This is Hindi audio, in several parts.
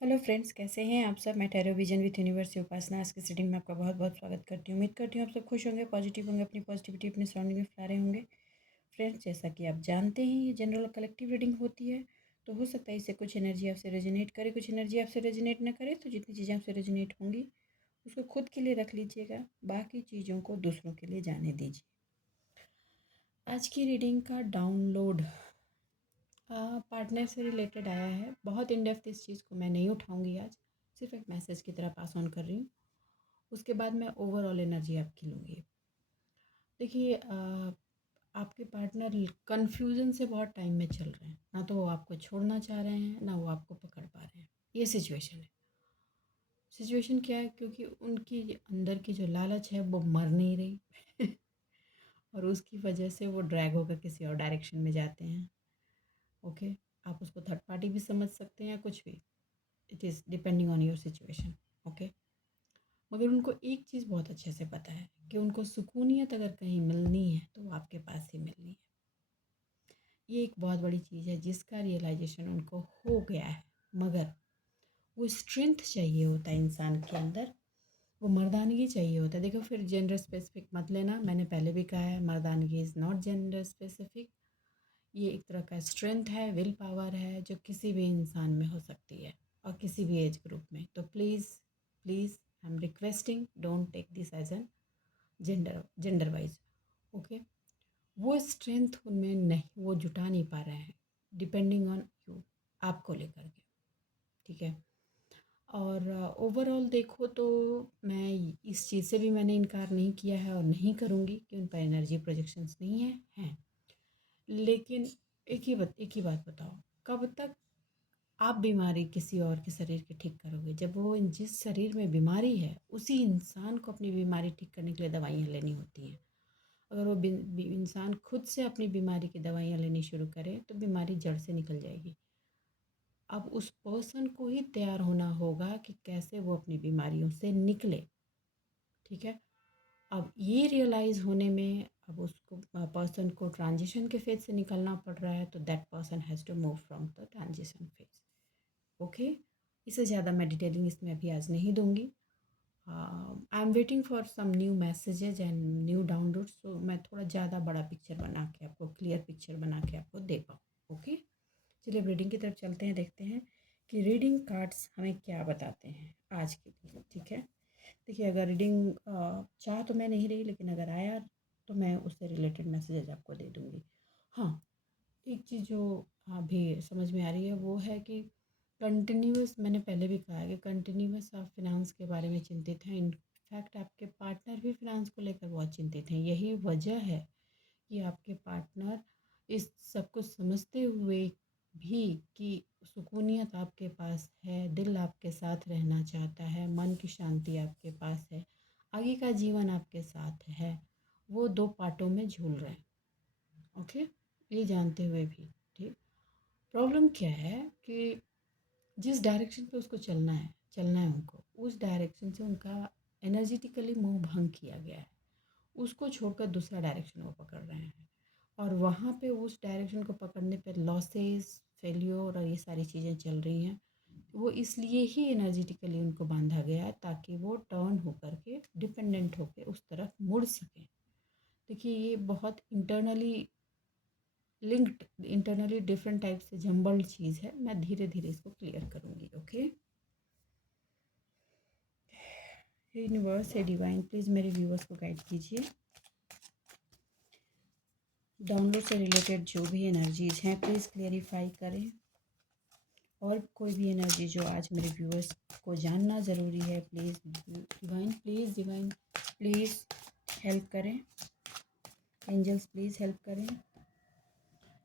हेलो फ्रेंड्स, कैसे हैं आप सब। मैं टैरो विजन विथ यूनिवर्स से उपासना आज की सीटिंग में आपका बहुत बहुत स्वागत करती हूँ। उम्मीद करती हूँ आप सब खुश होंगे, पॉजिटिव होंगे, अपनी पॉजिटिविटी अपने सराउंडिंग में फैला रहे होंगे। फ्रेंड्स, जैसा कि आप जानते हैं ये जनरल कलेक्टिव रीडिंग होती है, तो हो सकता है इससे कुछ एनर्जी आपसे रेजोनेट करे, कुछ एनर्जी आपसे रेजोनेट ना करे। तो जितनी चीज़ें आपसे रेजोनेट होंगी उसको खुद के लिए रख लीजिएगा, बाकी चीज़ों को दूसरों के लिए जाने दीजिए। आज की रीडिंग का डाउनलोड पार्टनर से रिलेटेड आया है। बहुत इन डेप्थ इस चीज़ को मैं नहीं उठाऊंगी आज, सिर्फ एक मैसेज की तरह पास ऑन कर रही हूँ। उसके बाद मैं ओवरऑल एनर्जी आपकी लूँगी। देखिए, आपके पार्टनर कन्फ्यूज़न से बहुत टाइम में चल रहे हैं। ना तो वो आपको छोड़ना चाह रहे हैं, ना वो आपको पकड़ पा रहे हैं। ये सिचुएशन है। सिचुएशन क्या है? क्योंकि उनकी अंदर की जो लालच है वो मर नहीं रही और उसकी वजह से वो ड्रैग होकर किसी और डायरेक्शन में जाते हैं। ओके, आप उसको थर्ड पार्टी भी समझ सकते हैं या कुछ भी। It is depending on your situation. Okay, मगर उनको एक चीज़ बहुत अच्छे से पता है कि उनको सुकूनियत अगर कहीं मिलनी है तो वो आपके पास ही मिलनी है। ये एक बहुत बड़ी चीज़ है जिसका रियलाइजेशन उनको हो गया है, मगर वो स्ट्रेंथ चाहिए होता है इंसान के अंदर, वो मर्दानगी चाहिए होता है। देखो, फिर जेंडर स्पेसिफिक मत लेना, मैंने पहले भी कहा है मर्दानगी इज़ नॉट जेंडर स्पेसिफिक। ये एक तरह का स्ट्रेंथ है, विल पावर है, जो किसी भी इंसान में हो सकती है और किसी भी एज ग्रुप में। तो please please I am requesting, don't take this as an gender wise. Okay, वो स्ट्रेंथ उनमें नहीं, वो जुटा नहीं पा रहे हैं, डिपेंडिंग ऑन यू, आपको लेकर के। ठीक है, और ओवरऑल देखो तो मैं इस चीज़ से भी मैंने इनकार नहीं किया है और नहीं करूँगी कि उन पर एनर्जी प्रोजेक्शंस नहीं है, हैं। लेकिन एक ही बात बताओ, कब तक आप बीमारी किसी और के शरीर के ठीक करोगे? जब वो जिस शरीर में बीमारी है उसी इंसान को अपनी बीमारी ठीक करने के लिए दवाइयाँ लेनी होती हैं। अगर वो इंसान खुद से अपनी बीमारी की दवाइयाँ लेनी शुरू करे तो बीमारी जड़ से निकल जाएगी। अब उस पर्सन को ही तैयार होना होगा कि कैसे वो अपनी बीमारियों से निकले। ठीक है, अब ये रियलाइज़ होने में अब उसको पर्सन को ट्रांजिशन के फेज से निकलना पड़ रहा है, तो that person has to move from the transition phase. Okay, इससे ज़्यादा मैं डिटेलिंग इसमें अभी आज नहीं दूंगी। I am waiting for some new messages and new downloads, तो मैं थोड़ा ज़्यादा बड़ा पिक्चर बना के आपको, क्लियर पिक्चर बना के आपको दे पाऊँ। ओके, चलिए रीडिंग की तरफ चलते हैं, देखते हैं कि रीडिंग कार्ड्स हमें क्या बताते हैं आज के लिए। ठीक है, देखिए, अगर रीडिंग चाह तो मैं नहीं रही, लेकिन अगर आया तो मैं उससे रिलेटेड मैसेजेज आपको दे दूँगी। हाँ, एक चीज़ जो अभी समझ में आ रही है वो है कि कंटिन्यूअस, मैंने पहले भी कहा है कि कंटिन्यूअस आप फिनांस के बारे में चिंतित हैं। इनफैक्ट आपके पार्टनर भी फिनांस को लेकर बहुत चिंतित हैं। यही वजह है कि आपके पार्टनर इस सब कुछ समझते हुए भी कि सुकूनियत आपके पास है, दिल आपके साथ रहना चाहता है, मन की शांति आपके पास है, आगे का जीवन आपके साथ है, वो दो पार्टों में झूल रहे हैं। ओके, ये जानते हुए भी। ठीक, प्रॉब्लम क्या है कि जिस डायरेक्शन पे उसको चलना है उनको, उस डायरेक्शन से उनका एनर्जेटिकली मोह भंग किया गया है। उसको छोड़कर दूसरा डायरेक्शन वो पकड़ रहे हैं और वहाँ पे उस डायरेक्शन को पकड़ने पे लॉसेस, फेल्योर और ये सारी चीज़ें चल रही हैं। वो इसलिए ही एनर्जेटिकली उनको बांधा गया है ताकि वो टर्न होकर के डिपेंडेंट होकर उस तरफ मुड़ सकें। देखिए, ये बहुत लिंक्ड, इंटरनली डिफरेंट टाइप से जम्बल्ड चीज़ है। मैं धीरे धीरे इसको क्लियर करूँगी। ओके, यूनिवर्स है डिवाइन, प्लीज़ मेरे व्यूअर्स को गाइड कीजिए। डाउनलोड से रिलेटेड जो भी एनर्जीज़ हैं प्लीज़ क्लियरिफाई करें, और कोई भी एनर्जी जो आज मेरे व्यूअर्स को जानना ज़रूरी है, please divine, please divine, please help करें। एंजल्स प्लीज़ हेल्प करें।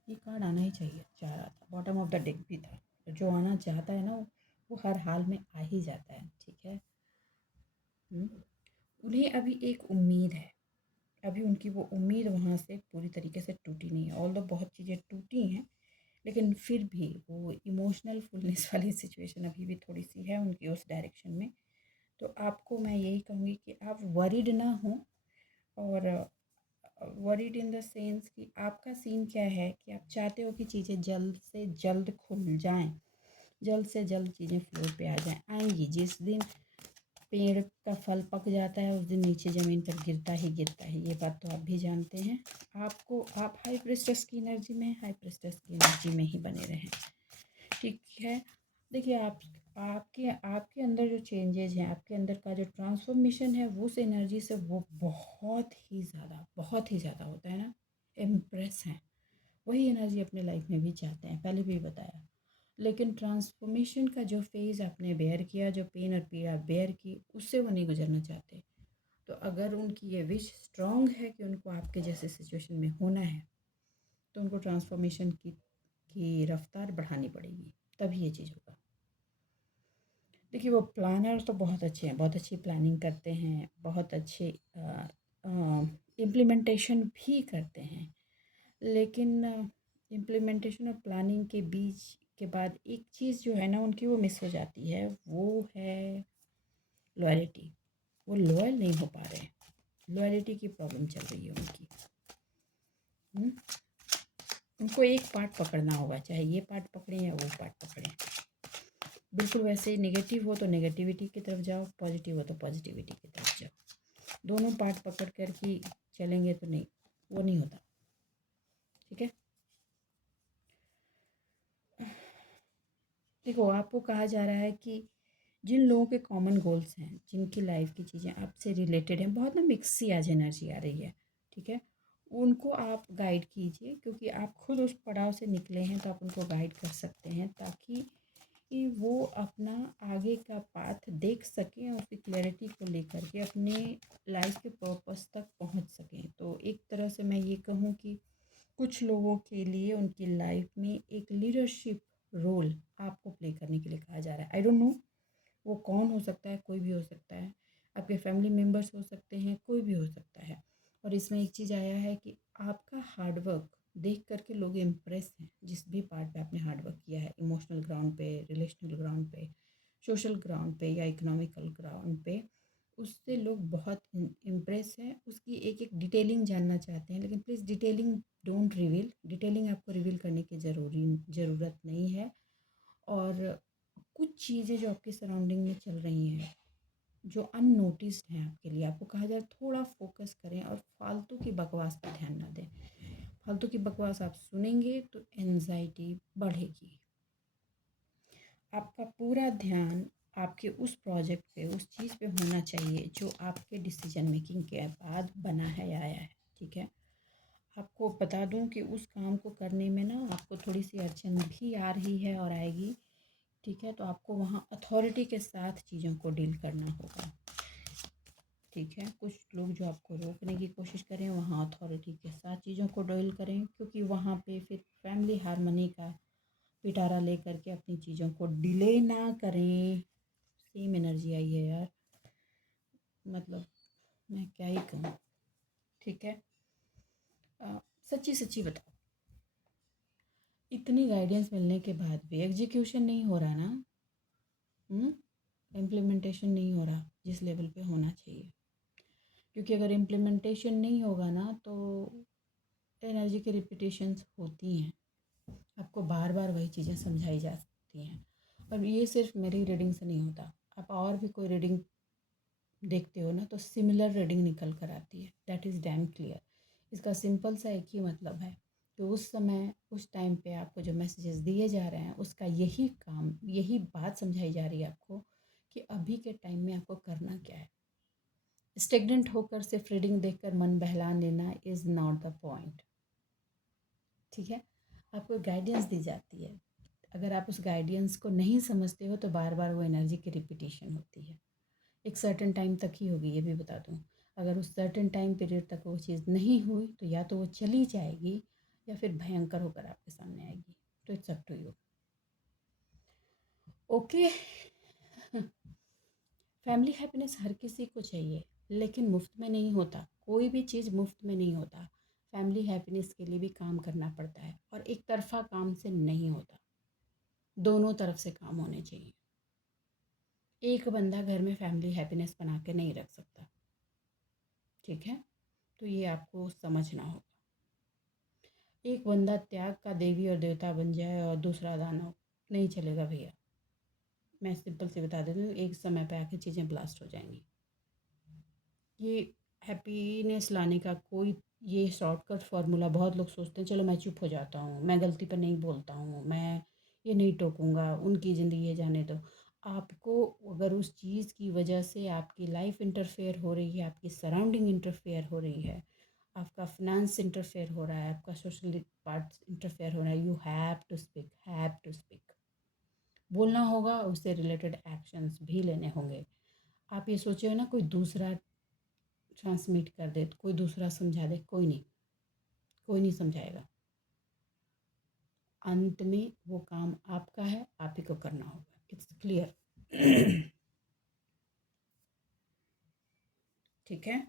ये कार्ड आना ही चाहिए, चाह रहा था, बॉटम ऑफ द डेक भी था। तो जो आना चाहता है ना वो हर हाल में आ ही जाता है। ठीक है, उन्हें अभी एक उम्मीद है, अभी उनकी वो उम्मीद वहाँ से पूरी तरीके से टूटी नहीं है। ऑल्दो बहुत चीज़ें टूटी हैं, लेकिन फिर भी वो इमोशनल फुलनेस वाली सिचुएशन अभी भी थोड़ी सी है उनकी उस डायरेक्शन में। तो आपको मैं यही कहूँगी कि आप वरीड ना हों, और वरीड इन द सेंस कि आपका सीन क्या है कि आप चाहते हो कि चीज़ें जल्द से जल्द खुल जाएं, जल्द से जल्द चीज़ें फ्लोर पे आ जाएँ आएंगी। जिस दिन पेड़ का फल पक जाता है उस दिन नीचे ज़मीन पर गिरता ही गिरता है, ये बात तो आप भी जानते हैं। आप हाई प्रेस्टेस की एनर्जी में, हाई प्रेस्टेस की एनर्जी में ही बने रहें, ठीक है। देखिए आपके आपके अंदर जो चेंजेस हैं, आपके अंदर का जो ट्रांसफॉर्मेशन है, वो उस एनर्जी से वो बहुत ही ज़्यादा होता है ना, इम्प्रेस हैं। वही एनर्जी अपने लाइफ में भी चाहते हैं, पहले भी बताया। लेकिन ट्रांसफॉर्मेशन का जो फेज़ आपने बेयर किया, जो पेन और पीड़ा बेयर की, उससे वो नहीं गुजरना चाहते। तो अगर उनकी ये विश स्ट्रॉन्ग है कि उनको आपके जैसे सिचुएशन में होना है, तो उनको ट्रांसफॉर्मेशन की रफ्तार बढ़ानी पड़ेगी, तभी ये चीज़ होगा। देखिए वो प्लानर तो बहुत अच्छे हैं, बहुत अच्छी प्लानिंग करते हैं, बहुत अच्छे इम्प्लीमेंटेशन भी करते हैं। लेकिन इम्प्लीमेंटेशन और प्लानिंग के बीच के बाद एक चीज़ जो है ना उनकी, वो मिस हो जाती है, वो है लॉयल्टी। वो लॉयल नहीं हो पा रहे हैं, लॉयल्टी की प्रॉब्लम चल रही है उनकी। उनको एक पार्ट पकड़ना होगा, चाहे ये पार्ट पकड़ें या वो पार्ट पकड़ें। बिल्कुल वैसे ही नेगेटिव हो तो नेगेटिविटी की तरफ जाओ, पॉजिटिव हो तो पॉजिटिविटी की तरफ जाओ। दोनों पार्ट पकड़ कर ही चलेंगे तो नहीं, वो नहीं होता, ठीक है। देखो आपको कहा जा रहा है कि जिन लोगों के कॉमन गोल्स हैं, जिनकी लाइफ की चीज़ें आपसे रिलेटेड हैं, बहुत ना मिक्स सी आज एनर्जी आ रही है, ठीक है। उनको आप गाइड कीजिए, क्योंकि आप खुद उस पड़ाव से निकले हैं, तो आप उनको गाइड कर सकते हैं, ताकि वो अपना आगे का पाथ देख सकें और उसकी क्लैरिटी को लेकर के अपने लाइफ के पर्पस तक पहुंच सकें। तो एक तरह से मैं ये कहूँ कि कुछ लोगों के लिए उनकी लाइफ में एक लीडरशिप रोल आपको प्ले करने के लिए कहा जा रहा है। आई डोंट नो वो कौन हो सकता है, कोई भी हो सकता है, आपके फैमिली मेम्बर्स हो सकते हैं, कोई भी हो सकता है। और इसमें एक चीज़ आया है कि आपका हार्डवर्क देख करके लोग इम्प्रेस हैं, जिस भी पार्ट पे आपने हार्डवर्क किया है, इमोशनल ग्राउंड पे, रिलेशनल ग्राउंड पे, सोशल ग्राउंड पे या इकोनॉमिकल ग्राउंड पे, उससे लोग बहुत इम्प्रेस हैं। उसकी एक एक डिटेलिंग जानना चाहते हैं, लेकिन please detailing don't reveal. Detailing आपको रिवील करने की ज़रूरत नहीं है। और कुछ चीज़ें जो आपके सराउंडिंग में चल रही हैं, जो अननोटिस्ड हैं आपके लिए, आपको कहा जाए थोड़ा फोकस करें और फालतू की बकवास पर ध्यान ना दें। फालतू की बकवास आप सुनेंगे तो एंजाइटी बढ़ेगी। आपका पूरा ध्यान आपके उस प्रोजेक्ट पे, उस चीज़ पे होना चाहिए जो आपके डिसीजन मेकिंग के बाद बना है या आया है, ठीक है। आपको बता दूं कि उस काम को करने में ना आपको थोड़ी सी अड़चन भी आ रही है और आएगी, ठीक है। तो आपको वहाँ अथॉरिटी के साथ चीज़ों को डील करना होगा, ठीक है। कुछ लोग जो आपको रोकने की कोशिश करें, वहाँ अथॉरिटी के साथ चीज़ों को डील करें, क्योंकि वहाँ पे फिर फैमिली हारमोनी का पिटारा लेकर के अपनी चीज़ों को डिले ना करें। सेम एनर्जी आई है यार, मतलब मैं क्या ही कहूँ, ठीक है। सच्ची सच्ची बताओ, इतनी गाइडेंस मिलने के बाद भी एग्जीक्यूशन नहीं हो रहा ना, इम्प्लीमेंटेशन नहीं हो रहा जिस लेवल पे होना चाहिए। क्योंकि अगर इम्प्लीमेंटेशन नहीं होगा ना, तो एनर्जी की रिपीटेशंस होती हैं, आपको बार बार वही चीज़ें समझाई जाती हैं। और ये सिर्फ मेरी रीडिंग से नहीं होता, आप और भी कोई रीडिंग देखते हो ना, तो सिमिलर रीडिंग निकल कर आती है। That is dam clear. इसका सिंपल सा एक ही मतलब है कि उस समय उस टाइम पे आपको जो मैसेजेस दिए जा रहे हैं, उसका यही काम, यही बात समझाई जा रही है आपको कि अभी के टाइम में आपको करना क्या है। स्टेगनेंट होकर सिर्फ रीडिंग देखकर मन बहला लेना इज़ नॉट द पॉइंट, ठीक है। आपको गाइडेंस दी जाती है, अगर आप उस गाइडेंस को नहीं समझते हो तो बार बार वो एनर्जी की रिपीटेशन होती है। एक सर्टेन टाइम तक ही होगी, ये भी बता दूँ। अगर उस सर्टेन टाइम पीरियड तक वो चीज़ नहीं हुई, तो या तो वो चली जाएगी या फिर भयंकर होकर आपके सामने आएगी। तो it's up to you, okay. Family happiness हर किसी को चाहिए, लेकिन मुफ्त में नहीं होता, कोई भी चीज़ मुफ्त में नहीं होता। फैमिली हैप्पीनेस के लिए भी काम करना पड़ता है, और एक तरफा काम से नहीं होता, दोनों तरफ से काम होने चाहिए। एक बंदा घर में फैमिली हैप्पीनेस बना के नहीं रख सकता, ठीक है। तो ये आपको समझना होगा। एक बंदा त्याग का देवी और देवता बन जाए और दूसरा दानव, नहीं चलेगा भैया, मैं सिंपल से बता देती हूँ, एक समय पे आके चीज़ें ब्लास्ट हो जाएंगी। ये हैप्पीनेस लाने का कोई ये शॉर्टकट फार्मूला, बहुत लोग सोचते हैं चलो मैं चुप हो जाता हूँ, मैं गलती पर नहीं बोलता हूँ, मैं ये नहीं टोकूंगा, उनकी ज़िंदगी है जाने दो। आपको अगर उस चीज़ की वजह से आपकी लाइफ इंटरफेयर हो रही है, आपकी सराउंडिंग इंटरफेयर हो रही है, आपका फिनेंस इंटरफेयर हो रहा है, आपका सोशल पार्ट इंटरफेयर हो रहा है, यू हैव टू स्पीक। बोलना होगा, उससे रिलेटेड एक्शंस भी लेने होंगे। आप ये सोचे हो ना कोई दूसरा ट्रांसमिट कर दे, कोई दूसरा समझा दे, कोई नहीं समझाएगा। अंत में वो काम आपका है, आप ही को करना होगा। It's clear? ठीक है।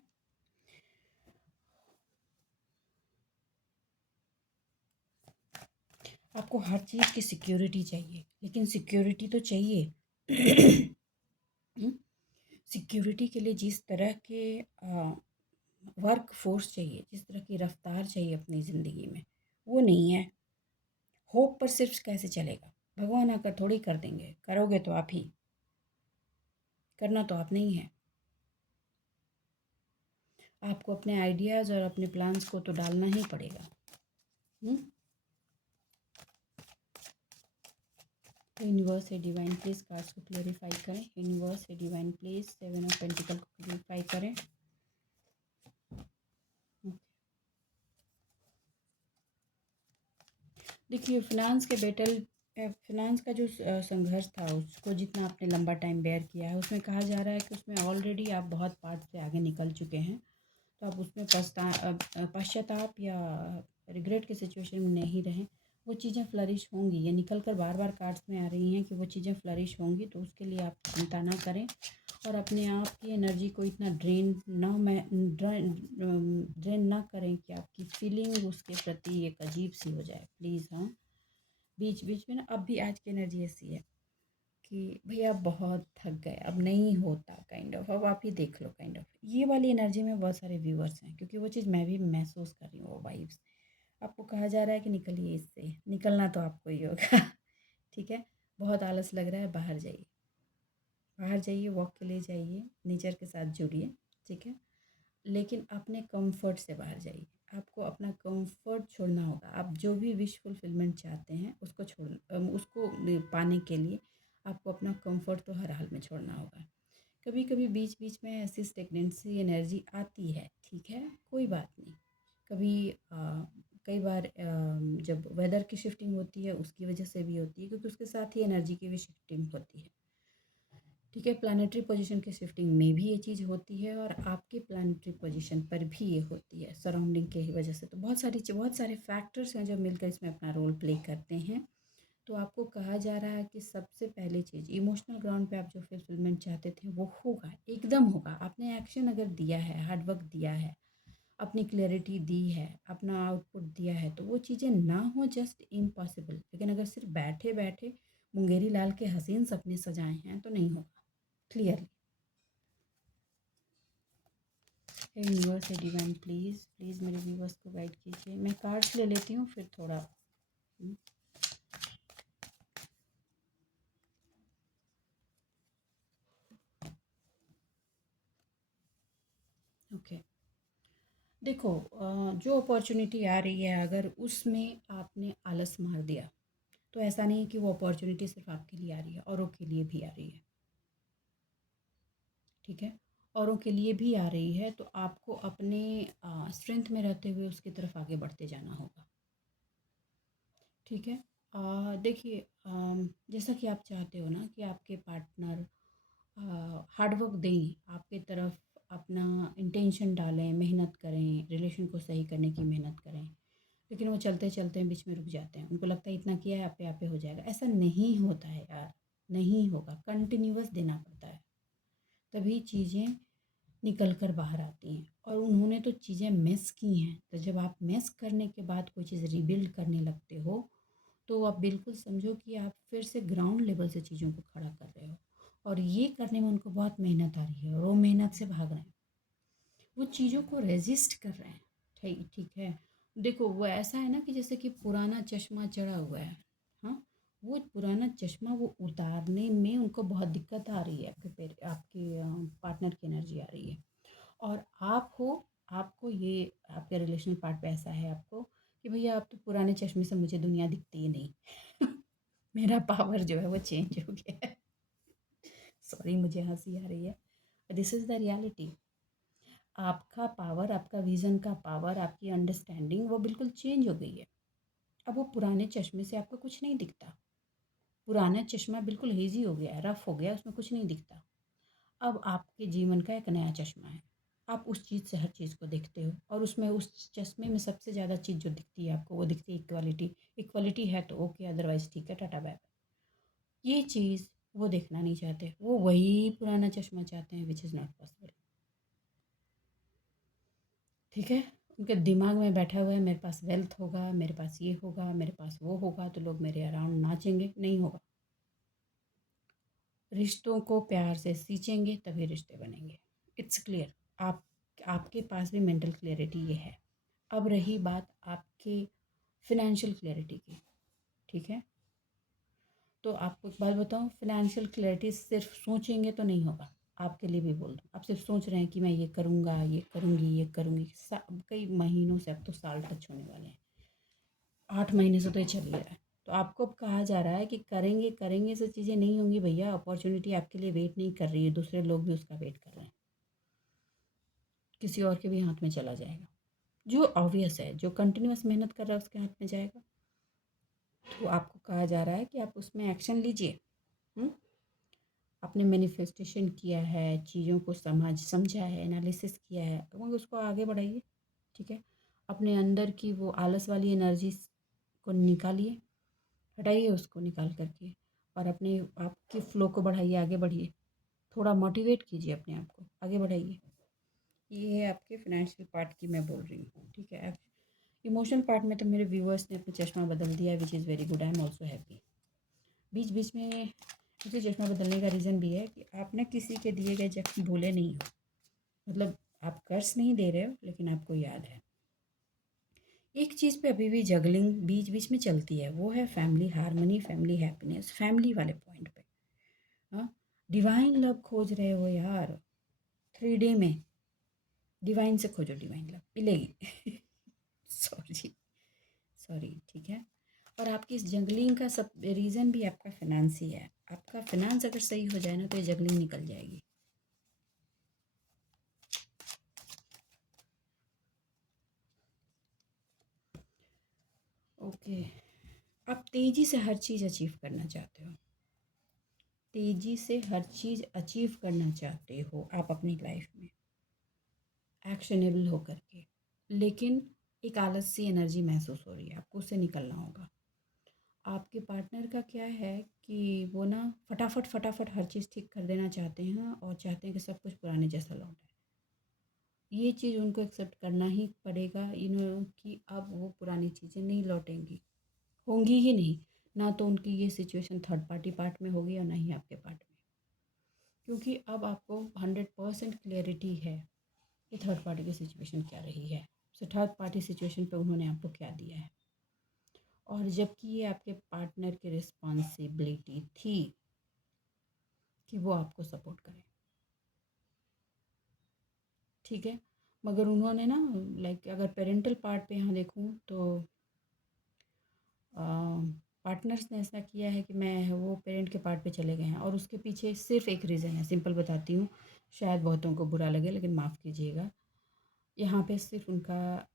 आपको हर चीज़ की सिक्योरिटी चाहिए, लेकिन सिक्योरिटी तो चाहिए। सिक्योरिटी के लिए जिस तरह के वर्क फोर्स चाहिए, जिस तरह की रफ्तार चाहिए अपनी ज़िंदगी में, वो नहीं है। होप पर सिर्फ कैसे चलेगा? भगवान आकर थोड़ी कर देंगे, करोगे तो आप ही, करना तो आप नहीं है। आपको अपने आइडियाज़ और अपने प्लान्स को तो डालना ही पड़ेगा। यूनिवर्स है डिवाइन, प्लीज कार्ड्स को क्लेरिफाई करें। यूनिवर्स है डिवाइन, प्लीज 7 ऑफ पेंटिकल को क्लेरिफाई करें। देखिए, फिनांस का जो संघर्ष था, उसको जितना आपने लंबा टाइम बेयर किया है, उसमें कहा जा रहा है कि उसमें ऑलरेडी आप बहुत पार्ट से आगे निकल चुके हैं। तो आप उसमें पश्चाताप या रिग्रेट की सिचुएशन में नहीं रहें। वो चीज़ें फ्लरिश होंगी, ये निकल कर बार बार कार्ड्स में आ रही हैं कि वो चीज़ें फ्लरिश होंगी, तो उसके लिए आप चिंता ना करें और अपने आप की एनर्जी को इतना ड्रेन ना करें कि आपकी फीलिंग उसके प्रति एक अजीब सी हो जाए, प्लीज़। हाँ, बीच बीच में ना, अब भी आज की एनर्जी ऐसी है कि भैया बहुत थक गए, अब नहीं होता, काइंड ऑफ, अब आप ही देख लो, काइंड ऑफ ये वाली एनर्जी में बहुत सारे व्यूअर्स हैं, क्योंकि वो चीज़ मैं भी महसूस कर रही हूँ, वो वाइब्स। आपको कहा जा रहा है कि निकलिए इससे, निकलना तो आपको ही होगा। ठीक है, बहुत आलस लग रहा है, बाहर जाइए, बाहर जाइए, वॉक के लिए जाइए, नेचर के साथ जुड़िए। ठीक है, लेकिन अपने कंफर्ट से बाहर जाइए। आपको अपना कंफर्ट छोड़ना होगा। आप जो भी विश फुलफिलमेंट चाहते हैं, उसको पाने के लिए आपको अपना कंफर्ट तो हर हाल में छोड़ना होगा। कभी कभी बीच बीच में ऐसी स्टेगनेंसी एनर्जी आती है, ठीक है, कोई बात नहीं। कभी कई बार जब वेदर की शिफ्टिंग होती है, उसकी वजह से भी होती है, क्योंकि उसके साथ ही एनर्जी की भी शिफ्टिंग होती है। ठीक है, प्लानिटरी पोजीशन की शिफ्टिंग में भी ये चीज़ होती है और आपके प्लानिटरी पोजीशन पर भी ये होती है, सराउंडिंग के ही वजह से। तो बहुत सारे फैक्टर्स हैं जो मिलकर इसमें अपना रोल प्ले करते हैं। तो आपको कहा जा रहा है कि सबसे पहली चीज़, इमोशनल ग्राउंड पे आप जो फुलफिलमेंट चाहते थे वो होगा, एकदम होगा। आपने एक्शन अगर दिया है, हार्डवर्क दिया है, अपनी क्लैरिटी दी है, अपना आउटपुट दिया है, तो वो चीज़ें ना हो जस्ट इम्पॉसिबल। लेकिन अगर सिर्फ बैठे बैठे मुंगेरी लाल के हसीन सपने सजाए हैं तो नहीं होगा, क्लियरली। यूनिवर्स है डिवाइन, प्लीज़ प्लीज़ मेरे व्यूवर्स को गाइड कीजिए। मैं कार्ड्स ले लेती हूँ फिर थोड़ा। ओके, देखो, जो अपॉर्चुनिटी आ रही है, अगर उसमें आपने आलस मार दिया, तो ऐसा नहीं है कि वो अपॉर्चुनिटी सिर्फ आपके लिए आ रही है, औरों के लिए भी आ रही है। ठीक है, औरों के लिए भी आ रही है, तो आपको अपने स्ट्रेंथ में रहते हुए उसकी तरफ आगे बढ़ते जाना होगा। ठीक है, देखिए, जैसा कि आप चाहते हो ना कि आपके पार्टनर हार्डवर्क दें आपके तरफ, अपना इंटेंशन डालें, मेहनत करें, रिलेशन को सही करने की मेहनत करें, लेकिन वो चलते चलते बीच में रुक जाते हैं। उनको लगता है इतना किया है, आप पे हो जाएगा। ऐसा नहीं होता है यार, नहीं होगा, कंटिन्यूअस देना पड़ता है, तभी चीज़ें निकल कर बाहर आती हैं। और उन्होंने तो चीज़ें मिस की हैं, तो जब आप मिस करने के बाद कोई चीज़ रिबिल्ड करने लगते हो, तो आप बिल्कुल समझो कि आप फिर से ग्राउंड लेवल से चीज़ों को खड़ा कर रहे हो। और ये करने में उनको बहुत मेहनत आ रही है और वो मेहनत से भाग रहे हैं, वो चीज़ों को रेजिस्ट कर रहे हैं। ठीक ठीक है, देखो वो ऐसा है ना कि जैसे कि पुराना चश्मा चढ़ा हुआ है। हाँ, वो पुराना चश्मा वो उतारने में उनको बहुत दिक्कत आ रही है, आपके पार्टनर की एनर्जी आ रही है। और आप हो, आपको ये आपके रिलेशनल पार्ट पे ऐसा है आपको कि भैया आप तो पुराने चश्मे से मुझे दुनिया दिखती ही नहीं। मेरा पावर जो है वो चेंज हो गया है। सॉरी, मुझे हंसी आ रही है। This is the reality. आपका पावर, आपका विज़न का पावर, आपकी अंडरस्टैंडिंग वो बिल्कुल चेंज हो गई है। अब वो पुराने चश्मे से आपको कुछ नहीं दिखता। पुराना चश्मा बिल्कुल हेज़ी हो गया है, रफ़ हो गया है, उसमें कुछ नहीं दिखता। अब आपके जीवन का एक नया चश्मा है। आप उस चीज़ से हर चीज़ को देखते हो और उसमें उस चश्मे में सबसे ज़्यादा चीज़ जो दिखती है आपको, वो दिखती है इक्वालिटी। इक्वालिटी है तो ओके, अदरवाइज़ ठीक है, टाटा बाय। ये चीज़ वो देखना नहीं चाहते, वो वही पुराना चश्मा चाहते हैं, विच इज़ नॉट पॉसिबल। ठीक है? उनके दिमाग में बैठा हुआ है मेरे पास वेल्थ होगा, मेरे पास ये होगा, मेरे पास वो होगा तो लोग मेरे अराउंड नाचेंगे। नहीं होगा। रिश्तों को प्यार से सींचेंगे तभी रिश्ते बनेंगे। It's clear. आप आपके पास भी मेंटल क्लैरिटी ये है। अब रही बात आपके फिनेंशियल क्लैरिटी की। ठीक है? तो आपको एक बात बताऊँ, फिनेंशियल क्लैरिटी सिर्फ सोचेंगे तो नहीं होगा। आपके लिए भी बोल दूँ, आप सिर्फ सोच रहे हैं कि मैं ये करूँगा, ये करूँगी, ये करूँगी। कई महीनों से, अब तो साल टच होने वाले हैं, 8 महीने से तो ये चल ही रहा है। तो आपको अब कहा जा रहा है कि करेंगे करेंगे से चीज़ें नहीं होंगी भैया। अपॉर्चुनिटी आपके लिए वेट नहीं कर रही है, दूसरे लोग भी उसका वेट कर रहे हैं। किसी और के भी हाथ में चला जाएगा। जो ऑब्वियस है, जो कंटिन्यूअस मेहनत कर रहा है उसके हाथ में जाएगा। तो आपको कहा जा रहा है कि आप उसमें एक्शन लीजिए। आपने मैनिफेस्टेशन किया है, चीज़ों को समझा है, एनालिसिस किया है, मगर उसको आगे बढ़ाइए। ठीक है? अपने अंदर की वो आलस वाली एनर्जी को निकालिए, हटाइए उसको निकाल करके, और अपने आपके फ़्लो को बढ़ाइए, आगे बढ़िए। थोड़ा मोटिवेट कीजिए अपने आप को, आगे बढ़ाइए। ये है आपके फाइनेंशियल पार्ट की मैं बोल रही हूँ। ठीक है? इमोशनल पार्ट में तो मेरे व्यूअर्स ने अपना चश्मा बदल दिया है, which is very good. I am also happy. बीच बीच में मुझे चश्मा बदलने का रीज़न भी है कि आप ना किसी के दिए गए जख्म भूले नहीं हो। मतलब आप कर्ज नहीं दे रहे हो, लेकिन आपको याद है। एक चीज़ पे अभी भी जगलिंग बीच बीच में चलती है, वो है family harmony, family happiness, family वाले पॉइंट पे। हाँ, डिवाइन लव खोज रहे हो यार, 3D में डिवाइन से खोजो, डिवाइन लव मिलेगी। Sorry, sorry. ठीक है? और आपकी इस जंगलिंग का सब रीज़न भी आपका फाइनेंस ही है। आपका फाइनेंस अगर सही हो जाए ना तो ये जंगलिंग निकल जाएगी। ओके। आप तेज़ी से हर चीज़ अचीव करना चाहते हो, तेज़ी से हर चीज़ अचीव करना चाहते हो आप अपनी लाइफ में, एक्शनेबल होकर के। लेकिन एक आलस सी एनर्जी महसूस हो रही है, आपको उससे निकलना होगा। आपके पार्टनर का क्या है कि वो ना फटाफट फटाफट हर चीज़ ठीक कर देना चाहते हैं और चाहते हैं कि सब कुछ पुराने जैसा लौटे। ये चीज़ उनको एक्सेप्ट करना ही पड़ेगा इन्हों कि अब वो पुरानी चीज़ें नहीं लौटेंगी, होंगी ही नहीं। ना तो उनकी ये सिचुएशन थर्ड पार्टी पार्ट में होगी और ना ही आपके पार्ट में, क्योंकि अब आपको 100% क्लियरिटी है कि थर्ड पार्टी की सिचुएशन क्या रही है। सो थर्ड पार्टी सिचुएशन पे उन्होंने आपको क्या दिया है, और जबकि ये आपके पार्टनर की रिस्पॉन्सिबिलिटी थी कि वो आपको सपोर्ट करें। ठीक है? मगर उन्होंने ना, लाइक अगर पेरेंटल पार्ट पे यहाँ देखूँ तो पार्टनर्स ने ऐसा किया है कि मैं वो पेरेंट के पार्ट पे चले गए हैं, और उसके पीछे सिर्फ एक रीज़न है, सिंपल बताती हूँ, शायद बहुतों को बुरा लगे लेकिन माफ़ कीजिएगा। यहाँ पे सिर्फ उनका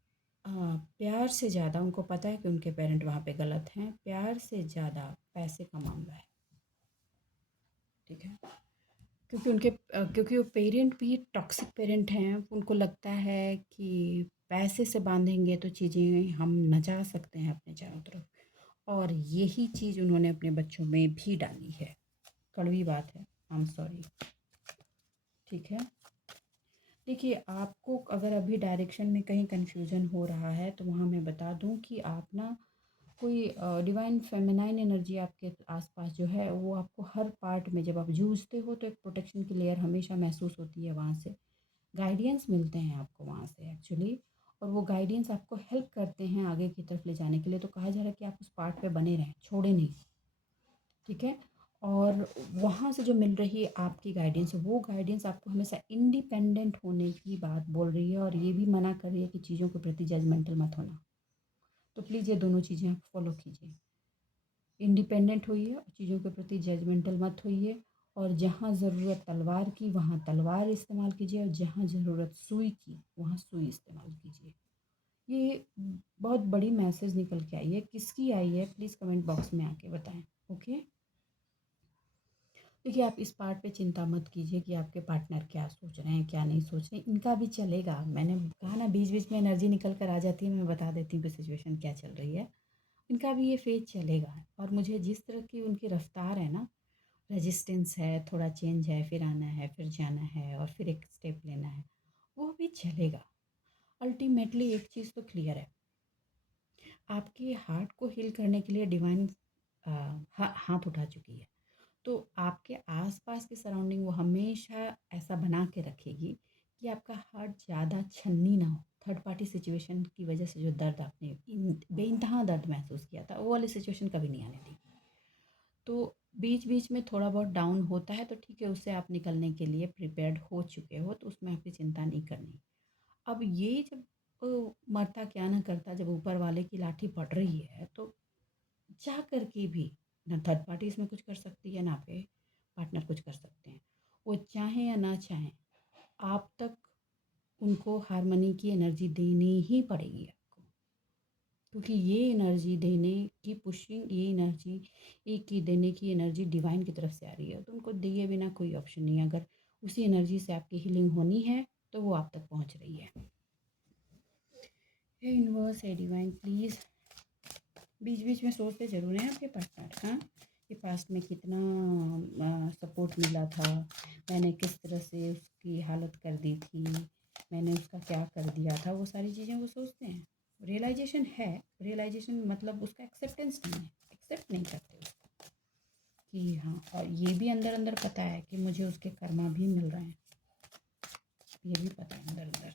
प्यार से ज़्यादा, उनको पता है कि उनके पेरेंट वहाँ पे गलत हैं, प्यार से ज़्यादा पैसे का मामला है। ठीक है? क्योंकि वो पेरेंट भी टॉक्सिक पेरेंट हैं, उनको लगता है कि पैसे से बांधेंगे तो चीज़ें हम नचा सकते हैं अपने चारों तरफ, और यही चीज़ उन्होंने अपने बच्चों में भी डाली है। कड़वी बात है, आई एम सॉरी। ठीक है? देखिए, आपको अगर अभी डायरेक्शन में कहीं कन्फ्यूज़न हो रहा है तो वहाँ मैं बता दूँ कि आप ना कोई डिवाइन फेमिनाइन एनर्जी आपके आसपास जो है वो आपको हर पार्ट में, जब आप जूझते हो तो एक प्रोटेक्शन की लेयर हमेशा महसूस होती है, वहाँ से गाइडेंस मिलते हैं आपको वहाँ से एक्चुअली, और वो गाइडेंस आपको हेल्प करते हैं आगे की तरफ ले जाने के लिए। तो कहा जा रहा है कि आप उस पार्ट पे बने रहें, छोड़े नहीं। ठीक है। और वहाँ से जो मिल रही है आपकी गाइडेंस, वो गाइडेंस आपको हमेशा इंडिपेंडेंट होने की बात बोल रही है और ये भी मना कर रही है कि चीज़ों के प्रति जजमेंटल मत होना। तो प्लीज़ ये दोनों चीज़ें आप फॉलो कीजिए। इंडिपेंडेंट होइए और चीज़ों के प्रति जजमेंटल मत होइए। और जहाँ ज़रूरत तलवार की वहाँ तलवार इस्तेमाल कीजिए, और जहाँ ज़रूरत सुई की वहाँ सुई इस्तेमाल कीजिए। ये बहुत बड़ी मैसेज निकल के आई है। किसकी आई है प्लीज़ कमेंट बॉक्स में आके बताएं। ओके। देखिए, आप इस पार्ट पे चिंता मत कीजिए कि आपके पार्टनर क्या सोच रहे हैं क्या नहीं सोच रहे हैं, इनका भी चलेगा। मैंने कहा ना, बीच बीच में एनर्जी निकल कर आ जाती है, मैं बता देती हूँ कि सिचुएशन क्या चल रही है। इनका भी ये फेज चलेगा। और मुझे जिस तरह की उनकी रफ्तार है ना, रेजिस्टेंस है, थोड़ा चेंज है, फिर आना है, फिर जाना है, और फिर एक स्टेप लेना है, वो भी चलेगा। अल्टीमेटली एक चीज़ तो क्लियर है, आपके हार्ट को हील करने के लिए डिवाइन हाथ उठा चुकी है। तो आपके आसपास की सराउंडिंग वो हमेशा ऐसा बना के रखेगी कि आपका हार्ट ज़्यादा छन्नी ना हो। थर्ड पार्टी सिचुएशन की वजह से जो दर्द आपने बेइंतहा दर्द महसूस किया था, वो वाली सिचुएशन कभी नहीं आने दी। तो बीच बीच में थोड़ा बहुत डाउन होता है तो ठीक है, उससे आप निकलने के लिए प्रिपेयर्ड हो चुके हो, तो उसमें आपकी चिंता नहीं करनी। अब ये जब मरता क्या ना करता, जब ऊपर वाले की लाठी पड़ रही है, तो चाह कर के भी ना थर्ड पार्टी इसमें कुछ कर सकती है, ना आपके पार्टनर कुछ कर सकते हैं। वो चाहें या ना चाहें, आप तक उनको हारमोनी की एनर्जी देनी ही पड़ेगी आपको। क्योंकि ये एनर्जी देने की पुशिंग, ये एनर्जी एक की देने की एनर्जी डिवाइन की तरफ से आ रही है, तो उनको दिए बिना कोई ऑप्शन नहीं है। अगर उसी एनर्जी से आपकी हीलिंग होनी है तो वो आप तक पहुंच रही है। हे यूनिवर्स, हे डिवाइन, प्लीज़ बीच बीच में सोचते ज़रूर हैं आपके पार्टनर, हाँ, कि पास्ट में कितना सपोर्ट मिला था, मैंने किस तरह से उसकी हालत कर दी थी, मैंने उसका क्या कर दिया था, वो सारी चीज़ें वो सोचते हैं। रियलाइजेशन है, रियलाइजेशन मतलब उसका एक्सेप्टेंस नहीं है, एक्सेप्ट नहीं करते उसको कि हाँ। और ये भी अंदर अंदर पता है कि मुझे उसके कर्मा भी मिल रहे हैं, ये भी पता है अंदर अंदर,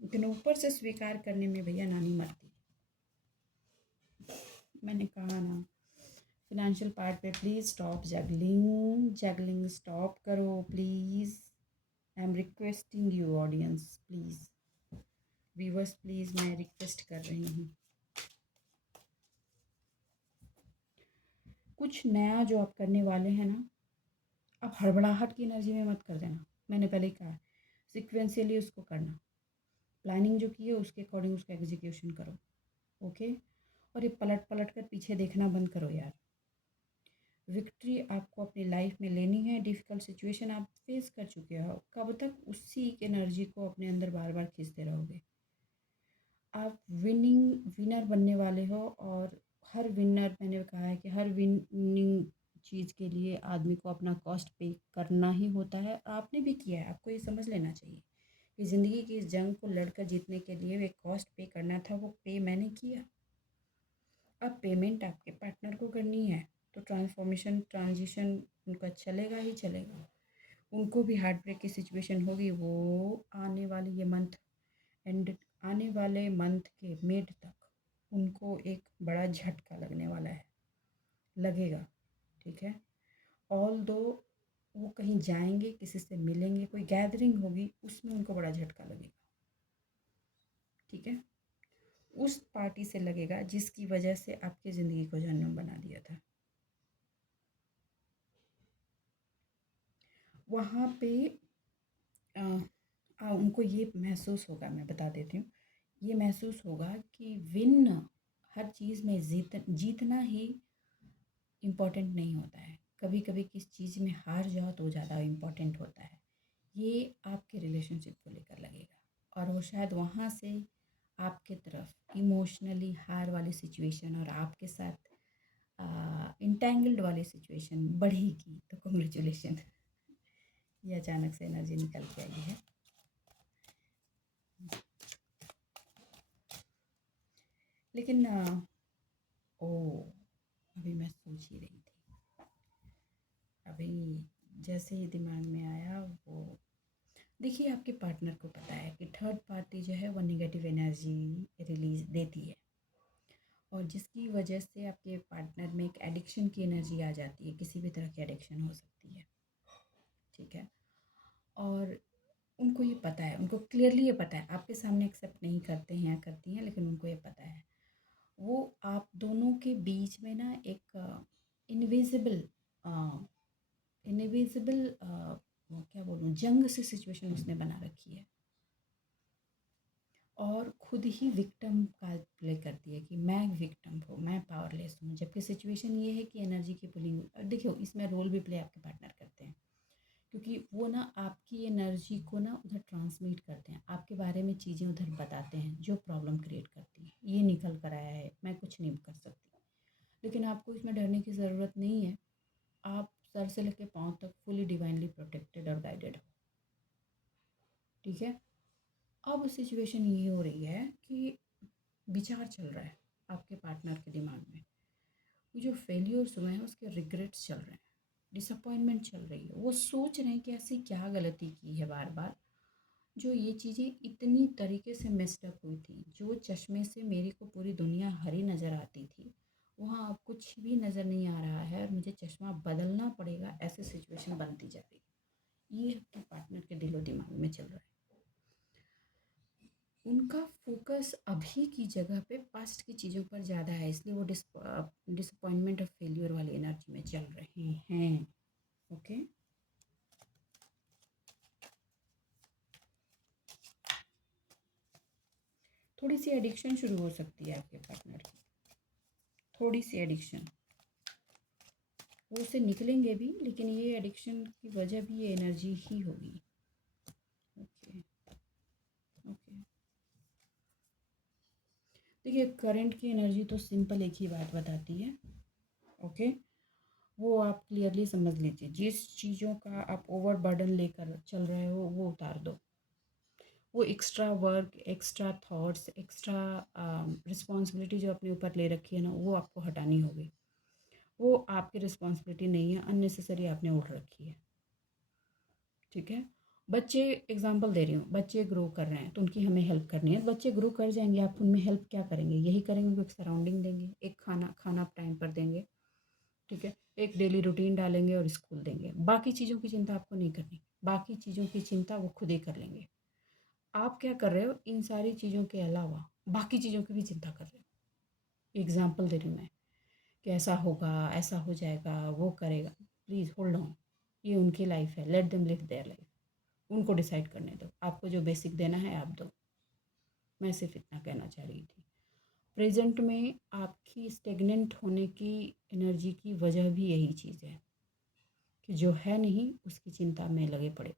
लेकिन ऊपर से स्वीकार करने में भैया नानी मरती। मैंने कहा ना, फिनेंशियल पार्ट पे please stop juggling, juggling stop करो please. I am requesting you audience, please viewers, please मैं रिक्वेस्ट कर रही हूँ। कुछ नया जो आप करने वाले हैं ना, आप हड़बड़ाहट की एनर्जी में मत कर देना। मैंने पहले ही कहा, सिक्वेंशियली उसको करना, प्लानिंग जो की है उसके अकॉर्डिंग उसका एग्जीक्यूशन करो। ओके। और ये पलट पलट कर पीछे देखना बंद करो यार। विक्ट्री आपको अपनी लाइफ में लेनी है। डिफ़िकल्ट सिचुएशन आप फेस कर चुके हो, कब तक उसी एनर्जी को अपने अंदर बार बार खींचते रहोगे। आप विनर बनने वाले हो। और हर विनर, मैंने कहा है कि हर विनिंग चीज़ के लिए आदमी को अपना कॉस्ट पे करना ही होता है। आपने भी किया है, आपको ये समझ लेना चाहिए कि ज़िंदगी की इस जंग को लड़कर जीतने के लिए एक कॉस्ट पे करना था, वो पे मैंने किया। अब पेमेंट आपके पार्टनर को करनी है, तो ट्रांसफॉर्मेशन, ट्रांजिशन उनका चलेगा ही चलेगा। उनको भी हार्ट ब्रेक की सिचुएशन होगी। वो आने वाले ये मंथ एंड, आने वाले मंथ के मिड तक उनको एक बड़ा झटका लगने वाला है, लगेगा। ठीक है। ऑल दो वो कहीं जाएंगे, किसी से मिलेंगे, कोई गैदरिंग होगी, उसमें उनको बड़ा झटका लगेगा। ठीक है। उस पार्टी से लगेगा जिसकी वजह से आपकी ज़िंदगी को जहन्नुम बना दिया था। वहाँ पे उनको ये महसूस होगा, मैं बता देती हूँ, ये महसूस होगा कि विन हर चीज़ में जीतना ही इम्पोर्टेंट नहीं होता है। कभी कभी किस चीज़ में हार जाओ तो ज़्यादा इम्पोर्टेंट होता है। ये आपके रिलेशनशिप को लेकर लगेगा, और वो शायद वहाँ से आपके तरफ इमोशनली हार वाली सिचुएशन और आपके साथ इंटेंगल्ड वाली सिचुएशन बढ़ेगी। तो कॉन्ग्रेचुलेशन, ये अचानक से एनर्जी निकल के आई है। लेकिन ओ, अभी मैं सोच ही रही थी, अभी जैसे ही दिमाग में आया वो, देखिए आपके पार्टनर को पता है कि थर्ड पार्टी जो है वो नेगेटिव एनर्जी रिलीज देती है। और जिसकी वजह से आपके पार्टनर में एक एडिक्शन की एनर्जी आ जाती है। किसी भी तरह की एडिक्शन हो सकती है, ठीक है। और उनको ये पता है, उनको क्लियरली ये पता है, आपके सामने एक्सेप्ट नहीं करते हैं या करती हैं, लेकिन उनको ये पता है। वो आप दोनों के बीच में ना एक इनविजिबल इनविजिबल क्या बोलूँ, जंग सी सिचुएशन उसने बना रखी है, और खुद ही विक्टिम का प्ले करती है कि मैं विक्टिम हूँ, मैं पावरलेस हूँ। जबकि सिचुएशन ये है कि एनर्जी की पुलिंग, और देखियो इसमें रोल भी प्ले आपके पार्टनर करते हैं, क्योंकि वो ना आपकी एनर्जी को ना उधर ट्रांसमिट करते हैं, आपके बारे में चीज़ें उधर बताते हैं जो प्रॉब्लम क्रिएट करती हैं। ये निकल कर आया है, मैं कुछ नहीं कर सकती। लेकिन आपको इसमें डरने की ज़रूरत नहीं है। आप सर से लेकर पाँव तक फुली डिवाइनली प्रोटेक्टेड और गाइडेड हो, ठीक है। अब सिचुएशन ये हो रही है कि विचार चल रहा है आपके पार्टनर के दिमाग में, वो जो फेलियर्स हुए हैं उसके रिग्रेट्स चल रहे हैं, डिसअपॉइंटमेंट चल रही है। वो सोच रहे हैं कि ऐसी क्या गलती की है बार बार, जो ये चीज़ें इतनी तरीके से मिस्टअप हुई थी। जो चश्मे से मेरे को पूरी दुनिया हरी नज़र आती थी, वहाँ अब कुछ भी नज़र नहीं आ रहा है और मुझे चश्मा बदलना पड़ेगा, ऐसी सिचुएशन बनती जा रही है। ये आपके पार्टनर के दिलो दिमाग में चल रहा है। उनका फोकस अभी की जगह पे पास्ट की चीज़ों पर ज़्यादा है, इसलिए वो डिसअपॉइंटमेंट और फेलियर वाली एनर्जी में चल रहे हैं। ओके, थोड़ी सी एडिक्शन शुरू हो सकती है आपके पार्टनर की, थोड़ी सी एडिक्शन। वो उससे निकलेंगे भी, लेकिन ये एडिक्शन की वजह भी ये एनर्जी ही होगी। ओके ओके, देखिए करंट की एनर्जी तो सिंपल एक ही बात बताती है। ओके, वो आप क्लियरली समझ लीजिए, जिस चीज़ों का आप ओवर बर्डन लेकर चल रहे हो वो उतार दो। वो extra work, extra thoughts, extra responsibility जो अपने ऊपर ले रखी है ना, वो आपको हटानी होगी। वो आपकी रिस्पॉन्सिबिलिटी नहीं है, अननेसेसरी आपने उठ रखी है, ठीक है। बच्चे, एग्जांपल दे रही हूँ, बच्चे ग्रो कर रहे हैं तो उनकी हमें हेल्प करनी है। बच्चे ग्रो कर जाएंगे, आप उनमें हेल्प क्या करेंगे? यही करेंगे, उनको एक सराउंडिंग देंगे, एक खाना आप टाइम पर देंगे, ठीक है, एक डेली रूटीन डालेंगे और स्कूल देंगे। बाकी चीज़ों की चिंता आपको नहीं करनी, बाकी चीज़ों की चिंता वो खुद ही कर लेंगे। आप क्या कर रहे हो, इन सारी चीज़ों के अलावा बाकी चीज़ों की भी चिंता कर रहे हो। एग्जाम्पल दे रही हूँ मैं, कि ऐसा होगा, ऐसा हो जाएगा, वो करेगा। प्लीज़ होल्ड ऑन, ये उनकी लाइफ है, let them live their life. उनको डिसाइड करने दो, आपको जो बेसिक देना है आप दो। मैं सिर्फ इतना कहना चाह रही थी। प्रेजेंट में आपकी स्टेगनेंट होने की एनर्जी की वजह भी यही चीज़ है कि जो है नहीं उसकी चिंता में लगे पड़े।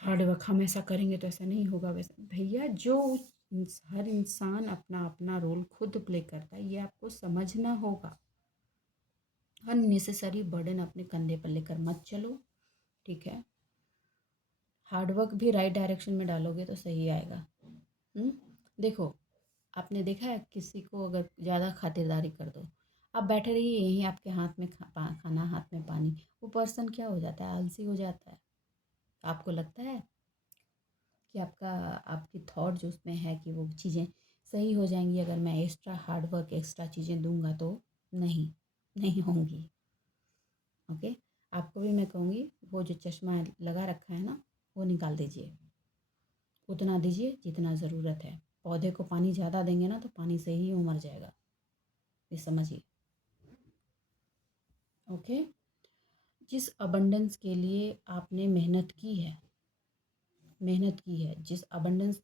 हार्ड वर्क हम ऐसा करेंगे तो ऐसा नहीं होगा, वैसा भैया जो हर इंसान अपना अपना रोल खुद प्ले करता है, ये आपको समझना होगा। अननेसेसरी बर्डन अपने कंधे पर लेकर मत चलो, ठीक है। हार्ड वर्क भी राइट डायरेक्शन में डालोगे तो सही आएगा। देखो, आपने देखा है किसी को अगर ज़्यादा खातिरदारी कर दो, आप बैठे रहिए यहीं, आपके हाथ में खाना, हाथ में पानी, वो पर्सन क्या हो जाता है? आलसी हो जाता है। आपको लगता है कि आपकी थॉट जो उसमें है कि वो चीज़ें सही हो जाएंगी अगर मैं एक्स्ट्रा हार्ड वर्क, एक्स्ट्रा चीज़ें दूंगा? तो नहीं, नहीं होंगी। ओके, आपको भी मैं कहूँगी, वो जो चश्मा लगा रखा है ना, वो निकाल दीजिए। उतना दीजिए जितना ज़रूरत है। पौधे को पानी ज़्यादा देंगे ना तो पानी से ही वो मर जाएगा, ये समझिए। ओके, जिस अबंडेंस के लिए आपने मेहनत की है, जिस अबंडेंस,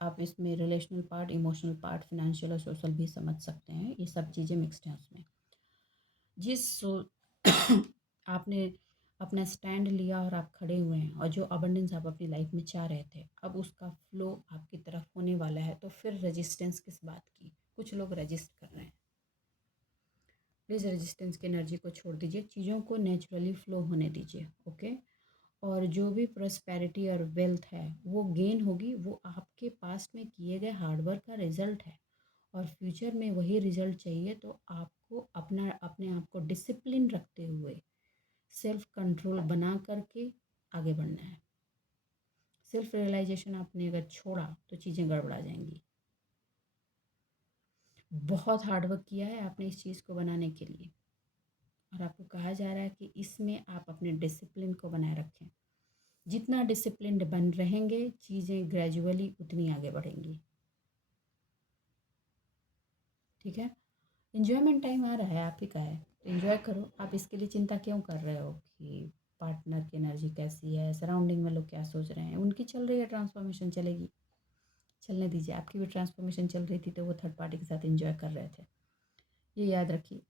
आप इसमें relational part, emotional part, financial और सोशल भी समझ सकते हैं, ये सब चीज़ें मिक्सड हैं उसमें। आपने अपना स्टैंड लिया और आप खड़े हुए हैं, और जो अबंडेंस आप अपनी लाइफ में चाह रहे थे, अब उसका फ्लो आपकी तरफ होने वाला है, तो फिर रेजिस्टेंस किस बात की? कुछ लोग रजिस्ट कर रहे हैं, प्लीज़ रेजिस्टेंस की एनर्जी को छोड़ दीजिए, चीज़ों को नेचुरली फ्लो होने दीजिए। ओके, और जो भी प्रॉस्पेरिटी और वेल्थ है वो गेन होगी, वो आपके पास्ट में किए गए हार्डवर्क का रिजल्ट है, और फ्यूचर में वही रिजल्ट चाहिए तो आपको अपने आप को डिसिप्लिन रखते हुए, सेल्फ कंट्रोल बना करके आगे बढ़ना है। सेल्फ रियलाइजेशन आपने अगर छोड़ा तो चीज़ें गड़बड़ा जाएंगी। बहुत हार्ड वर्क किया है आपने इस चीज़ को बनाने के लिए, और आपको कहा जा रहा है कि इसमें आप अपने डिसिप्लिन को बनाए रखें। जितना डिसिप्लिन्ड बन रहेंगे, चीज़ें ग्रेजुअली उतनी आगे बढ़ेंगी। ठीक है? एन्जॉयमेंट टाइम आ रहा है, आप ही का है, तो एन्जॉय करो। आप इसके लिए चिंता क्यों कर रहे हो कि पार्टनर की एनर्जी कैसी है, सराउंडिंग में लोग क्या सोच रहे हैं? उनकी चल रही है ट्रांसफॉर्मेशन, चलेगी, चलने दीजिए। आपकी भी ट्रांसफॉर्मेशन चल रही थी तो वो थर्ड पार्टी के साथ एंजॉय कर रहे थे। ये याद रखिए,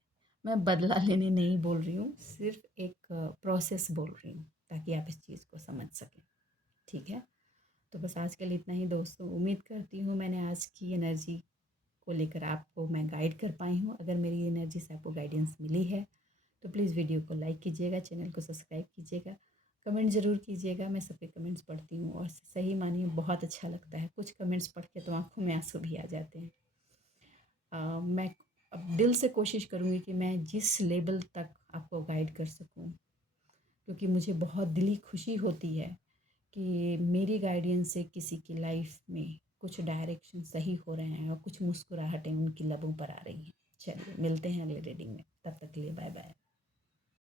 मैं बदला लेने नहीं बोल रही हूँ, सिर्फ एक प्रोसेस बोल रही हूँ ताकि आप इस चीज़ को समझ सकें। ठीक है? तो बस आज के लिए इतना ही दोस्तों। उम्मीद करती हूँ मैंने आज की एनर्जी को लेकर आपको मैं गाइड कर पाई हूँ। अगर मेरी एनर्जी से आपको गाइडेंस मिली है तो प्लीज़ वीडियो को लाइक कीजिएगा, चैनल को सब्सक्राइब कीजिएगा, कमेंट ज़रूर कीजिएगा। मैं सबके कमेंट्स पढ़ती हूँ और सही मानिए बहुत अच्छा लगता है। कुछ कमेंट्स पढ़ के तो आँखों में आंसू भी आ जाते हैं। मैं अब दिल से कोशिश करूँगी कि मैं जिस लेवल तक आपको गाइड कर सकूँ, क्योंकि मुझे बहुत दिली खुशी होती है कि मेरी गाइडेंस से किसी की लाइफ में कुछ डायरेक्शन सही हो रहे हैं और कुछ मुस्कुराहटें उनकी लबों पर आ रही हैं। चलिए मिलते हैं अगले रीडिंग में, तब तक के लिए बाय बाय।